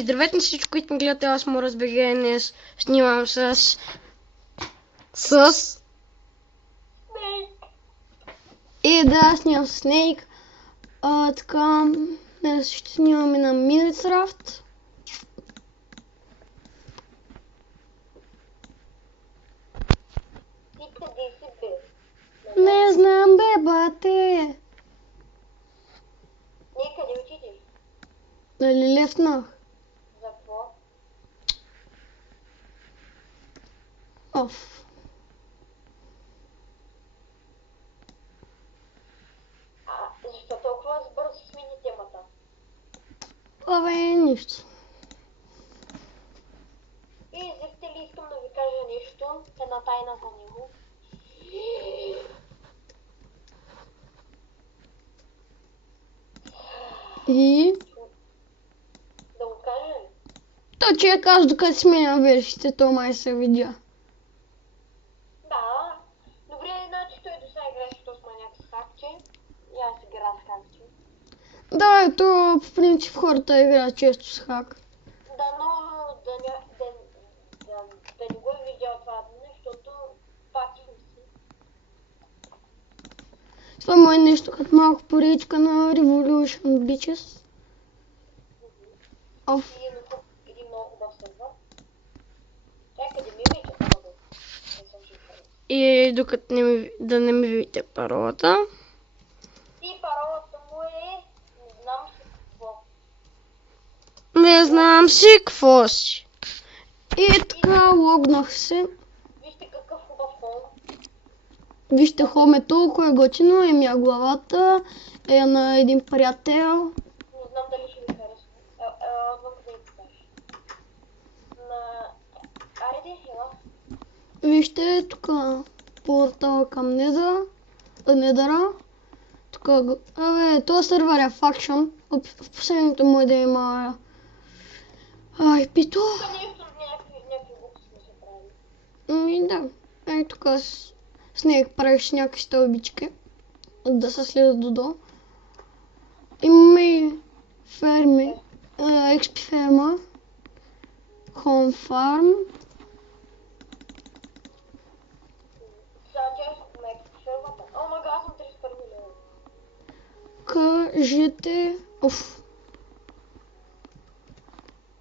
Здравейте на всички, които ме гледате, аз му разбега днес. Снимам с... И да, снимам с Snake. Така, днес ще снимаме на Minecraft. Не знам, бе, бате. Къде отидеш? Дали леснах? За какво? Оф. Защо толкова бързо смени темата? Абе, нищо. И зрители, искам да ви кажа нещо, една тайна за него. И... Да го кажа ли? То човек, аз докато сменям версиите, то май се видя. Да. Добре, значи той до сега играеше то с маняк с хакче. И аз игра с хакче. Да, ето, по принцип хората играят често с хак. Да, но да не го е видял това, защото пак им си. Това му е нещо като малко поричка на Revolution Bitches. Оф. Един много хубав сервер. Чакай да ми видите парола. И докато да не ми видите паролата. И паролата му е... Не знам си какво. Не знам си какво си. И така логнах се. Вижте какъв хубав хол. Вижте, хом е толкова готино, емя главата е на един приятел. Не знам дали ще ви харесва. Отвън да ви покажа. На... Ареди, ела. Вижте, тук портала към Недъра. Тук, абе, този сервер е факшън. В последното му е да има IP-то. Тук нещо, някакви букси сме се правили. Ами да, ей тук с нея правиш някакви стълбички да се следат додолу. Имаме и ферми, XP ферма, Home Farm. Сега тя ще ме фермата. О, мага, аз съм 31 милиона. Кажете... Оф.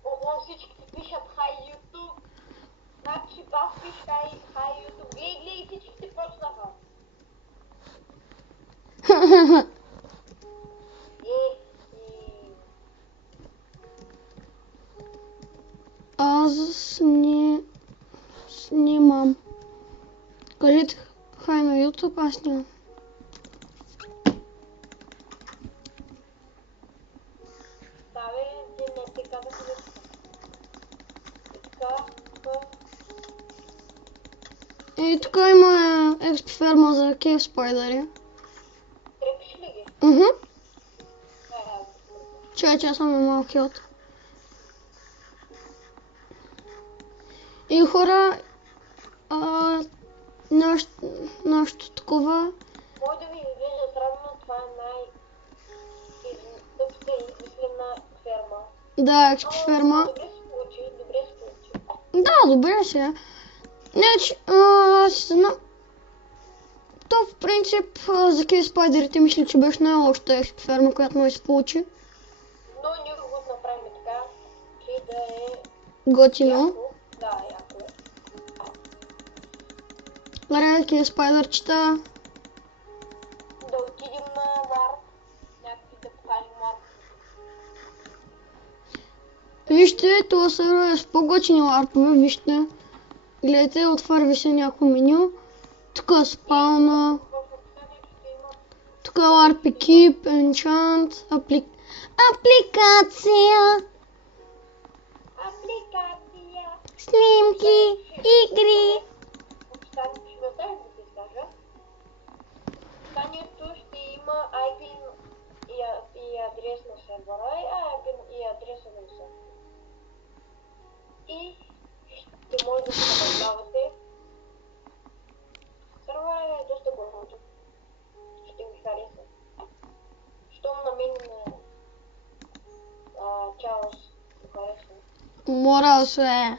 Ого, всички ти пишат хай YouTube. Значи бас пиш хай YouTube. Глей, всички ти почнаха. Аз снимам. Кажете хай на YouTube, аз снимам. Да, бе, те казаха да така, И тук има XP ферма за кейв спайдери. трепиш ли ги? Че аз съм малък хилт. И хора, нашето такова. Може да ви изглежда срамно, това е най-тъпата измислена ферма. Да, XP ферма. Добре се получи, добре се получи. Да, добре сега. Значи, аз знам. То в принцип за кейв спайдерите мисля, че беше най-лошата XP ферма, която може да се получи. Но ние го направим така, че да е Готино. яко. Да, яко е. Ларе, кейв спайдерчета. Да отидем на Варп, някакви да покажем Варп. Вижте, това сервер е с по-готини ларпове, вижте. Гледайте, отваря се някакво меню. Тук е спауна. В описанието ще има Тук е LARP екип, enchant, апликация, апликация. снимки, игри. В описанието ще оставим да се изкажа. В описанието ще има IP и адрес на сервера и адреса на сервера. И ще може да се наблюдавате. Сервера е доста голям. Ще ви хареса. Щом на мен Чарлз го хареса. Морал е.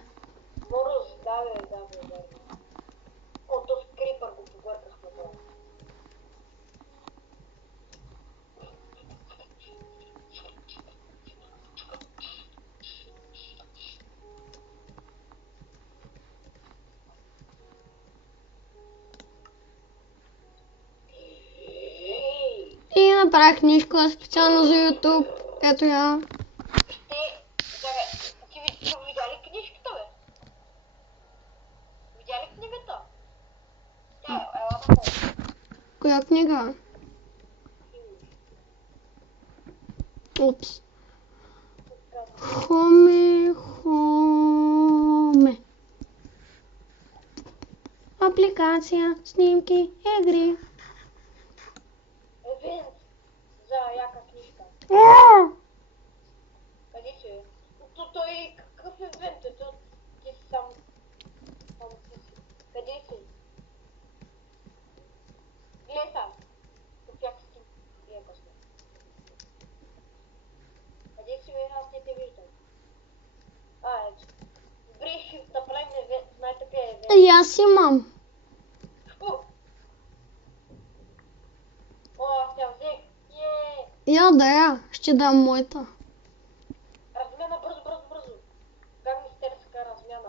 Морус, да бе. О, то с крипър го побъркахме това. И направих книжка специално за YouTube. Ето я. Ти видя ли книжката, бе? Видя ли книгата? Ела да Коя книга? Упс. Хоме. Апликация, снимки, игри. Евент за яка книжка. Къде си, бе? Той какъв евент е? Ти си сам ти си. Къде си? Гледай са. Тук як си. Гледай късно. Къде си, бе? Аз не те виждам. Ето. Добре, ще направим най-тъпия евент. И аз имам. О, аз я взех. Я да я. Ще дам моята. Размяна бързо. Гангстерска размяна.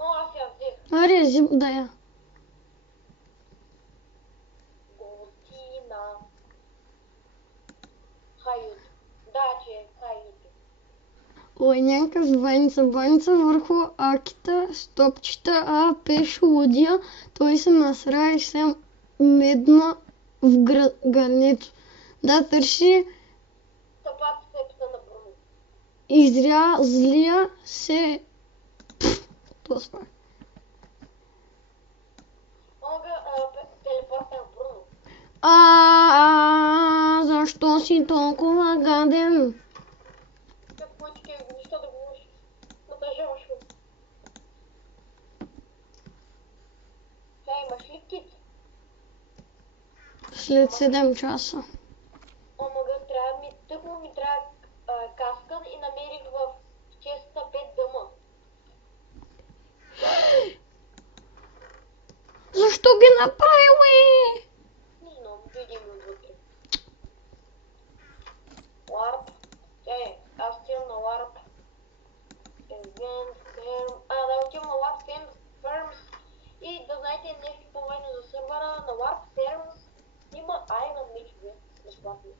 О, аз я взех. Аре, взим да я. Готина. Хают. Да, че е хают. Лайнянка с баница върху акита, стопчета, а пеше лудия. Той се насра и се медна в гърнето. Да търси Тъпата септа на Бруно. изря злия се... Това Мога телепорта на Бруно. Защо си толкова гаден? Каквички, нищо да го муши. Натъжаваш го. Имаш ли кит? След 7 часа. Тъкмо ми трябва каскан и намерих в честа 5 дъма. Защо ги направи, уи? Не знам, видим отвътре. Ларп. Аз отивам на Ларп. Event Firm. Да, отивам на Ларп Firms. И да знаете нещо по-важно за сървъра. На Ларп Firms има Iron мечове. Безплатно.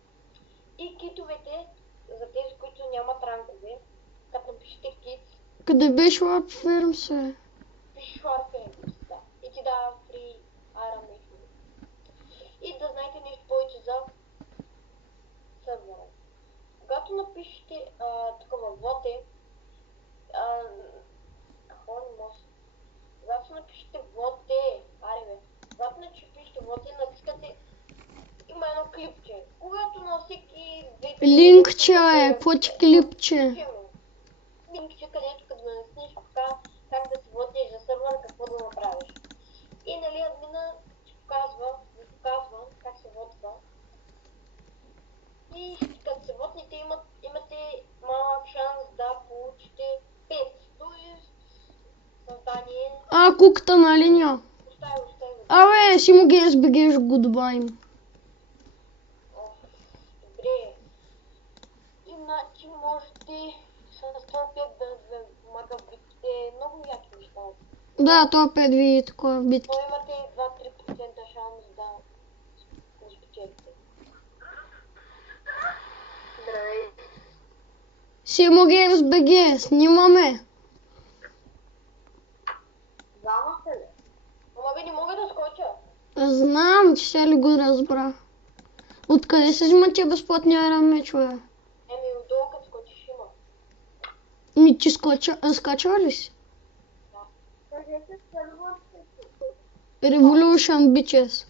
И китовете, за тези, които нямат рангове, като напишете кит, Къде беше Лап Фермс, бе? пишеш Lord Firms, да. И ти дава фри Iron мечове. И да знаете нещо повече за сървъра. Когато напишете такова воте, когато напишете воте, когато напишете воте, натискате, има едно клипче. Когато на всеки Линкче, бе, какво ти клипче? Линкче, където като натиснеш как да се водиш за сървър, какво да направиш. И нали админа ви показва как се водва. И като се водните имате малък шанс да получите 5. Тоест създание. Куката на линия. Остави. Си му ги сбегеш гудбай. Добре. Иначе можете с това 5 да помага в битките. Много яки неща. Да, то 5 ви такова в битки. Но имате 2-3% шанс да го спечелите. Здравей. Симо Геймс БГ, снимаме. Двама сте ли? Ама бе, не мога да скоча. Знам, че сега ли го разбра. Откъде се взимат тия безплатни айрон мечове? Отдолу като скочиш има. Ти скачва ли си? Да. Кажете сервър. Revolution Bitches.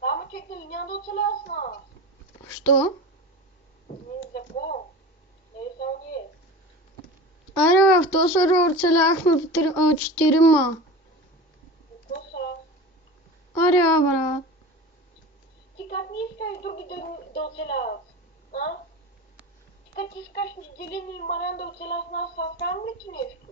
Да, ма чек, дали няма да оцеля с нас? Що? Закон. Нали само ние? Аре, в този сервер оцеляхме в 4-ма. Какво са? Аре, брат. Ти как не искаш други да оцеляват? Ти как искаш Делин и Мариан да оцеляват аз казвам ли ти нещо?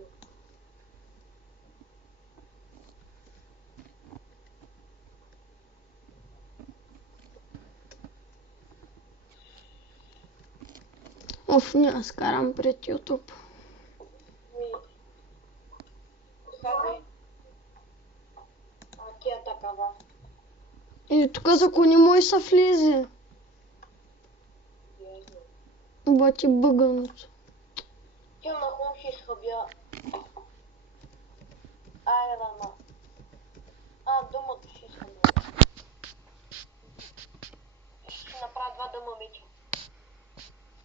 Аз карам пред YouTube. Ти е такава. И тук закони мой са влезе. Бати бъганото. Ти на хум ще изхъбя. Айрана. Думата ще изхъбя. Ще направя 2 дъма меча.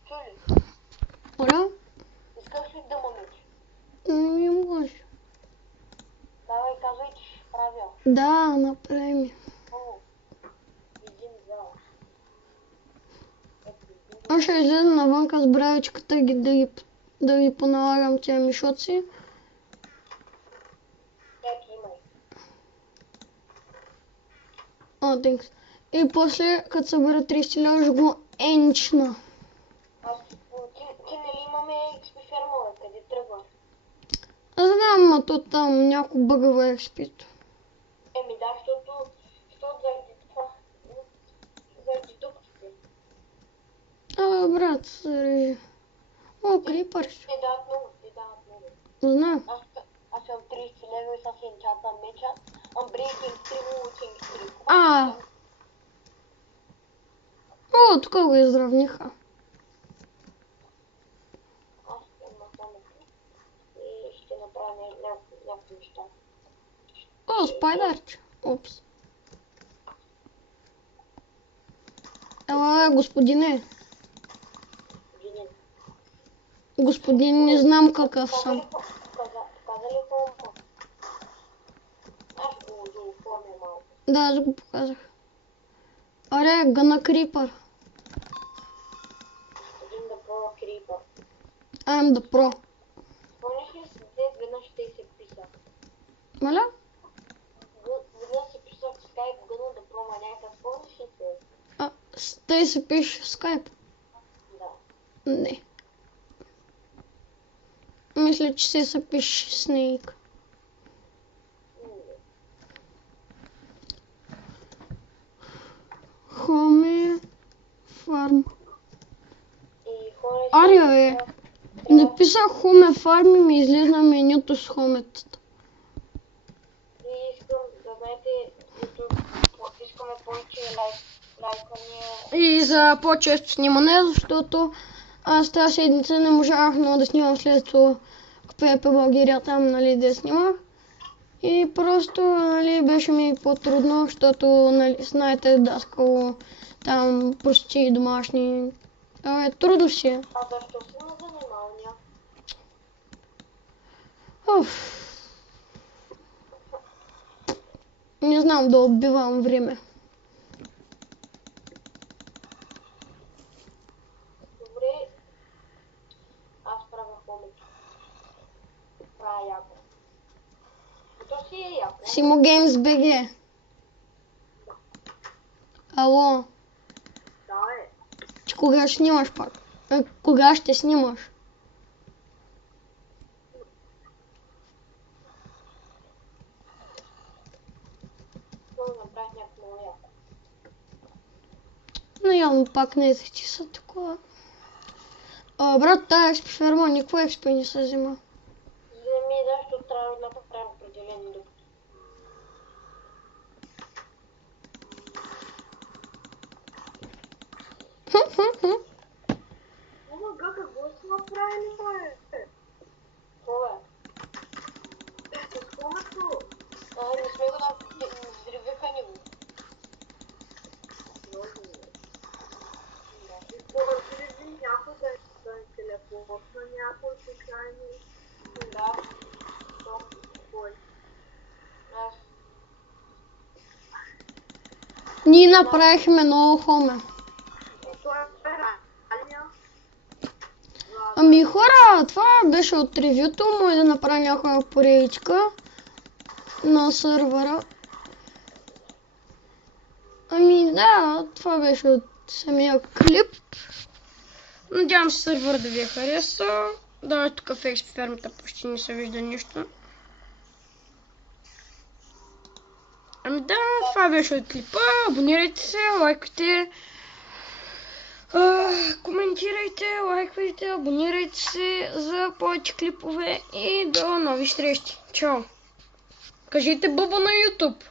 Чули? Оля? Искаш ли дъма меча? Не може. Давай, казвай, че ще правя. Да, направи ми. Един зал. Аз ще излеза навънка с бравичката да ги поналагам тия мишоци. Всяки имай. Thanks. И после, като събера 30 лева, ще го енчна. Ти нали имаме XP фермове, къде тръгваш? Аз знам, а то там някой бъгава експито. Да, защото заради това, заради дупките. Брат, зарежи. Крипър. Те дават много. Знам. Аз съм 30 лева и с енчатна меча. Unbreaking 3, Looting 3. Тук го изравниха. Аз ще махамето и ще направя някакви неща. Спайдърче. Опс. Ела, господине. Господин, не знам какъв съм. Каза ли колко? Аз го оформя малко. Да, аз го показах. Аре, гъна крипър. Господин да про крипър. I'm the pro. Помниш ли си, днес веднъж ще се писах? Маля? Веднъж се писах в скайп, гъна да про маняка. Спомниш ли се? Тъй се пише в скайп? Да. Не. Мисля, че се пише Снейк. Хоме фарм. Аре, бе. Написах Хоме фарм и ми излезна менюто с хометата. И искам да знаете, искаме повече лайкания. И за по-често снимане, защото аз тази седмица не можах много да снимам след ПП България там, нали, да снимах. И просто, нали, беше ми по-трудно, защото, нали, знаете, даскало там прости домашни. Трудно си е. А защо си на занималния? Не знам, да отбивам време. Добре, аз правя хомето. Правя яко. То си е яко. Симо Games BG. Ало, Да, че кога ще снимаш пак? Кога ще снимаш? Направих някакво много яко. Но явно пак не е че са такова. Брат, тая експи ферма, никаква експи не се взима. Вземи, да, защото трябва да направим определени дупки. Ама какво си направили, бе? Кое? С хомето. Не сме го взривиха ни го. Повършили някой да е телефон на някой случайно. Да. Кой? Аз. Ние направихме много хоме. Това е реалния. Ами хора, това беше от ревюто, може да направя някаква поредичка на сървъра. Ами да, това беше от самия клип. Надявам се сървър да ви е хареса. Да, тук в Експи фермата почти не се вижда нищо. Ами да, това беше от клипа. Абонирайте се, лайкайте. Коментирайте, лайквайте, абонирайте се за повече клипове и до нови срещи. Чао! Кажете Бъба на YouTube!